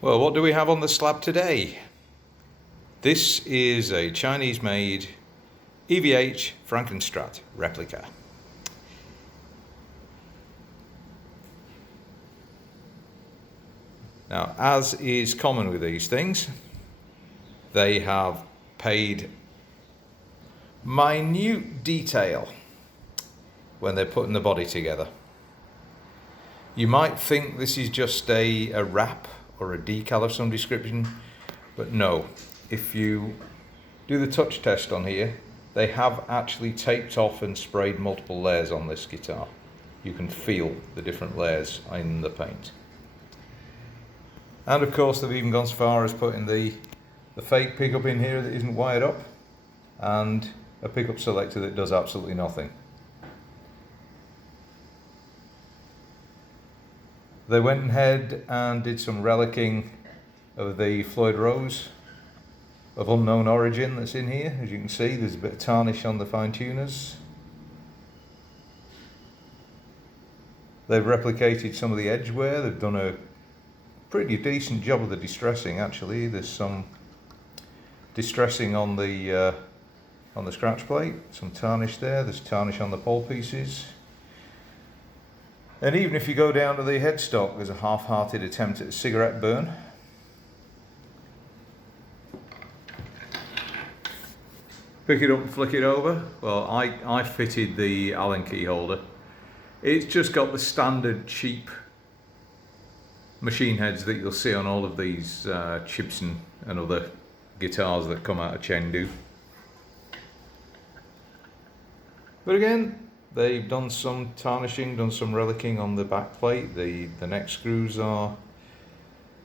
Well, what do we have on the slab today? This is a Chinese-made EVH Frankenstrat replica. Now, as is common with these things, they have paid minute detail when they're putting the body together. You might think this is just a wrap or a decal of some description, but no. If you do the touch test on here, they have actually taped off and sprayed multiple layers on this guitar. You can feel the different layers in the paint. And of course they've even gone so far as putting the fake pickup in here that isn't wired up, and a pickup selector that does absolutely nothing. They went ahead and did some relicing of the Floyd Rose of unknown origin that's in here. As you can see, there's a bit of tarnish on the fine tuners. They've replicated some of the edge wear. They've done a pretty decent job of the distressing, actually. There's some distressing on the scratch plate, some tarnish there. There's tarnish on the pole pieces. And even if you go down to the headstock, there's a half-hearted attempt at a cigarette burn. Pick it up and flick it over. Well, I fitted the Allen key holder. It's just got the standard cheap machine heads that you'll see on all of these Chibson and other guitars that come out of Chengdu. But again, they've done some tarnishing, done some relicing on the back plate. The neck screws are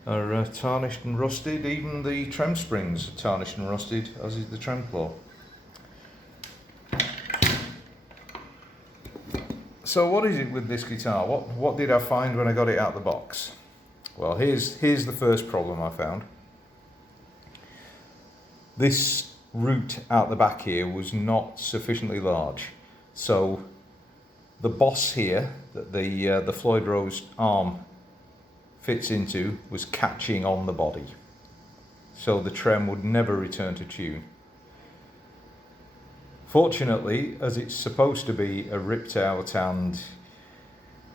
tarnished and rusted. Even the trem springs are tarnished and rusted, as is the trem claw. So what is it with this guitar? What did I find when I got it out of the box? Well, here's the first problem I found. This root out the back here was not sufficiently large. So the boss here that the Floyd Rose arm fits into was catching on the body. So the trem would never return to tune. Fortunately, as it's supposed to be a ripped out and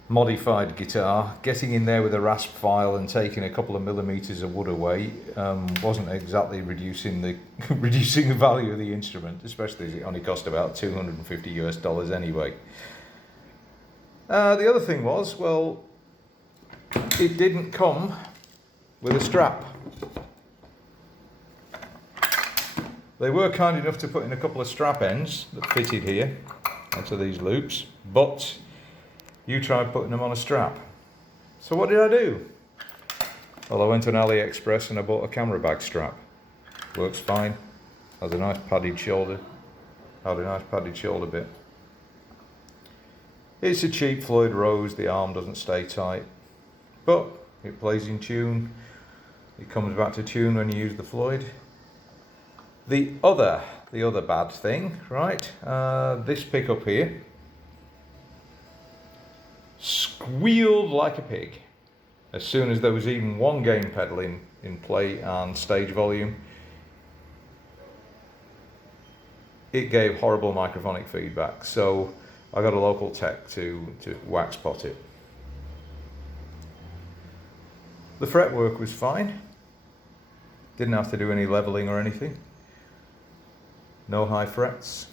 modified guitar, getting in there with a rasp file and taking a couple of millimeters of wood away wasn't exactly reducing the value of the instrument, especially as it only cost about $250 anyway. The other thing was, well, it didn't come with a strap. They were kind enough to put in a couple of strap ends that fitted here onto these loops, but you tried putting them on a strap. So what did I do? Well, I went on AliExpress and I bought a camera bag strap. Works fine. Has a nice padded shoulder. Had a nice padded shoulder bit. It's a cheap Floyd Rose. The arm doesn't stay tight, but it plays in tune. It comes back to tune when you use the Floyd. The other bad thing, right? This pickup here squealed like a pig as soon as there was even one gain pedal in play and stage volume. It gave horrible microphonic feedback, so I got a local tech to wax pot it. The fretwork was fine. Didn't have to do any leveling or anything. No high frets.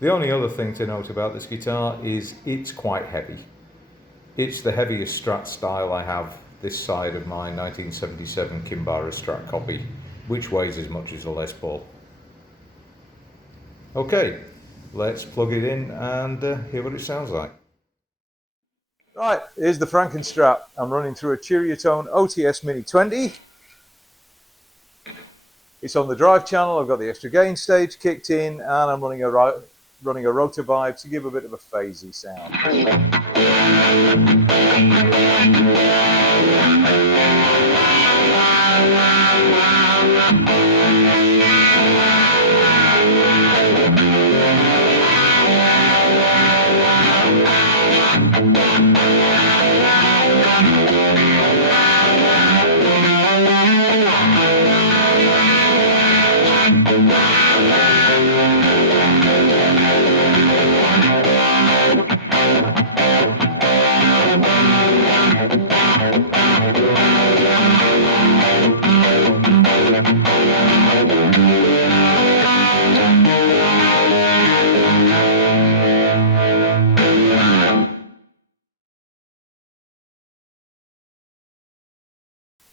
The only other thing to note about this guitar is it's quite heavy. It's the heaviest Strat style I have this side of my 1977 Kimbara Strat copy, which weighs as much as a Les Paul. Okay, let's plug it in and hear what it sounds like. Right, here's the Frankenstrat. I'm running through a Cheeriotone OTS Mini 20. It's on the drive channel. I've got the extra gain stage kicked in, and I'm running a rotor vibe to give a bit of a phasey sound.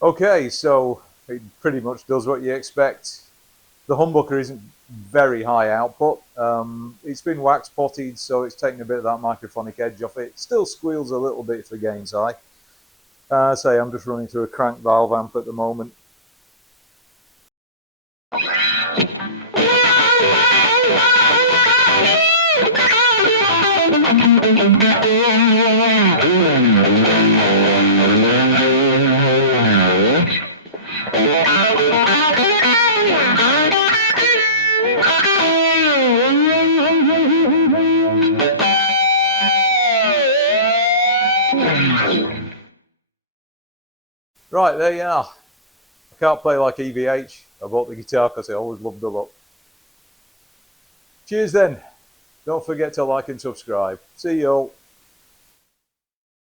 Okay, so it pretty much does what you expect. The humbucker isn't very high output. It's been wax potted, so it's taken a bit of that microphonic edge off it. Still squeals a little bit for gain's high. Say I'm just running through a crank valve amp at the moment. Right, there you are. I can't play like EVH. I bought the guitar because I always loved the look. Cheers then. Don't forget to like and subscribe. See you all.